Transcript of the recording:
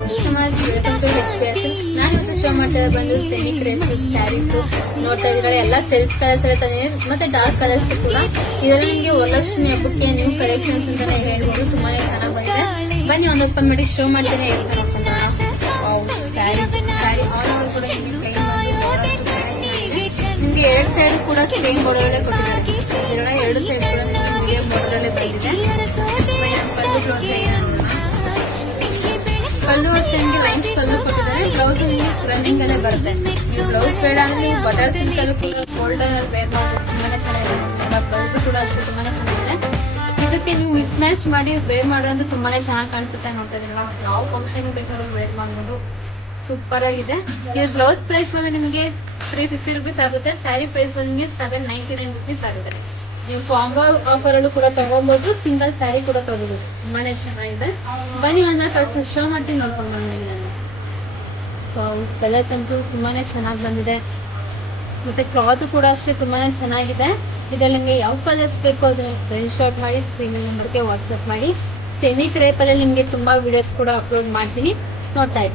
ನಾನು ಇವತ್ತು ಶೋ ಮಾಡ್ತಾ ಬಂದು ಸೆಮಿ ಕ್ರೇಪ್ ಸ್ಯಾರೀಸ್ ನೋಡ್ತಾ ಇದ್ರೆ ಎಲ್ಲ ಸೆಲ್ಫ್ ಕಲರ್ಸ್ ಎಲ್ಲ ತಂದಿದೆ, ಮತ್ತೆ ಡಾರ್ಕ್ ಕಲರ್ಸ್ ಕೂಡ. ಇದೆಲ್ಲ ನಿಮಗೆ ವರಲಕ್ಷ್ಮಿ ಹಬ್ಬಕ್ಕೆ ನ್ಯೂ ಕಲೆಕ್ಷನ್ಸ್ ಅಂತಾನೆ ಹೇಳ್ಬೋದು. ತುಂಬಾನೇ ಚೆನ್ನಾಗಿ ಬಂದಿದೆ. ಬನ್ನಿ ಒಂದು ಓಪನ್ ಮಾಡಿ ಶೋ ಮಾಡ್ತೇನೆ. ಸ್ಯಾರಿ ಆಲ್ ಓವರ್ ಕೂಡ ನಿಮ್ಗೆ ಎರಡು ಸೈಡ್ ಕೂಡ ಸೇಮ್ ಬಾರ್ಡರ್ ಅಲ್ಲೇ ಕೊಟ್ಟಿದ್ದಾರೆ. ಎರಡು ಸೈಡ್ ಕೂಡ ಮೀಡಿಯಂ ಬಾರ್ಡರ್ ಅಲ್ಲೇ ಬಂದಿದೆ. ಪಲ್ಲು ಬ್ಲೌಸ್ ಕಲ್ಲು ಅಷ್ಟೇ ನಿಮಗೆ ಲೈನ್ಸ್ ಕಲ್ಲು ಕೊಟ್ಟಿದ್ದಾರೆ. ಬ್ಲೌಸ್ ನಿಮಗೆ ರನ್ನಿಂಗ್ ಅಲ್ಲೇ ಬರುತ್ತೆ. ಬ್ಲೌಸ್ ಬೇಡ ಅಂದ್ರೆ ಬಟರ್ ಸಿಲ್ಕ್ ಅಲ್ಲೂ ಕೂಡ ಗೋಲ್ಡನ್ ಅಲ್ಲಿ ವೇರ್ ಮಾಡೋದು ತುಂಬಾನೇ ಚೆನ್ನಾಗಿದೆ. ಬ್ಲೌಸ್ ಕೂಡ ಅಷ್ಟೇ ತುಂಬಾನೇ ಚೆನ್ನಾಗಿದೆ. ಇದಕ್ಕೆ ನೀವು ಮಿಸ್ ಮ್ಯಾಚ್ ಮಾಡಿ ವೇರ್ ಮಾಡೋದು ತುಂಬಾನೇ ಚೆನ್ನಾಗಿ ಕಾಣಿಸುತ್ತೆ. ನೋಡ್ತಾ ಇದ್ದೀರಾ, ಯಾವ ಫಂಕ್ಷನ್ ಬೇಕಾದ್ರೂ ವೇರ್ ಮಾಡ್ಬೋದು. ಸೂಪರ್ ಆಗಿದೆ. ಇದ್ರ ಬ್ಲೌಸ್ ಪ್ರೈಸ್ ಬಂದ್ರೆ ನಿಮಗೆ 350 ರುಪೀಸ್ ಆಗುತ್ತೆ. ಸ್ಯಾರಿ ಪ್ರೈಸ್ ನಿಮಗೆ 799 ರುಪೀಸ್ ಆಗುತ್ತೆ. ನೀವು ಕಾಂಬೋ ಆಫರ್ ಅಲ್ಲೂ ಕೂಡ ತಗೋಬಹುದು, ಸಿಂಗಲ್ ಸ್ಯಾರಿ ಕೂಡ ತಗೋಬಹುದು. ತುಂಬಾನೇ ಚೆನ್ನಾಗಿದೆ. ಬನ್ನಿ ಒಂದ್ ಶೋ ಮಾಡ್ತೀನಿ, ನೋಡ್ಕೊಂಡು ಬನ್ನಿ. ಕಲರ್ಸ್ ಅಂತೂ ತುಂಬಾನೇ ಚೆನ್ನಾಗಿ ಬಂದಿದೆ. ಮತ್ತೆ ಕ್ಲಾತ್ ಕೂಡ ಅಷ್ಟೇ ತುಂಬಾನೇ ಚೆನ್ನಾಗಿದೆ. ಇದ್ರಲ್ಲಿ ನಿಮಗೆ ಯಾವ ಕಲರ್ಸ್ ಬೇಕು ಅದನ್ನ ಸ್ಕ್ರೀನ್ ಶಾಟ್ ಮಾಡಿ ಸ್ಕ್ರೀನ್ ನಂಬರ್ಗೆ ವಾಟ್ಸ್ಆಪ್ ಮಾಡಿ. ಸೆಮಿ ಕ್ರೇಪ್ ಅಲ್ಲಿ ನಿಮಗೆ ತುಂಬಾ ವಿಡಿಯೋಸ್ ಕೂಡ ಅಪ್ಲೋಡ್ ಮಾಡ್ತೀನಿ, ನೋಡ್ತಾ ಇದ್ದೀನಿ.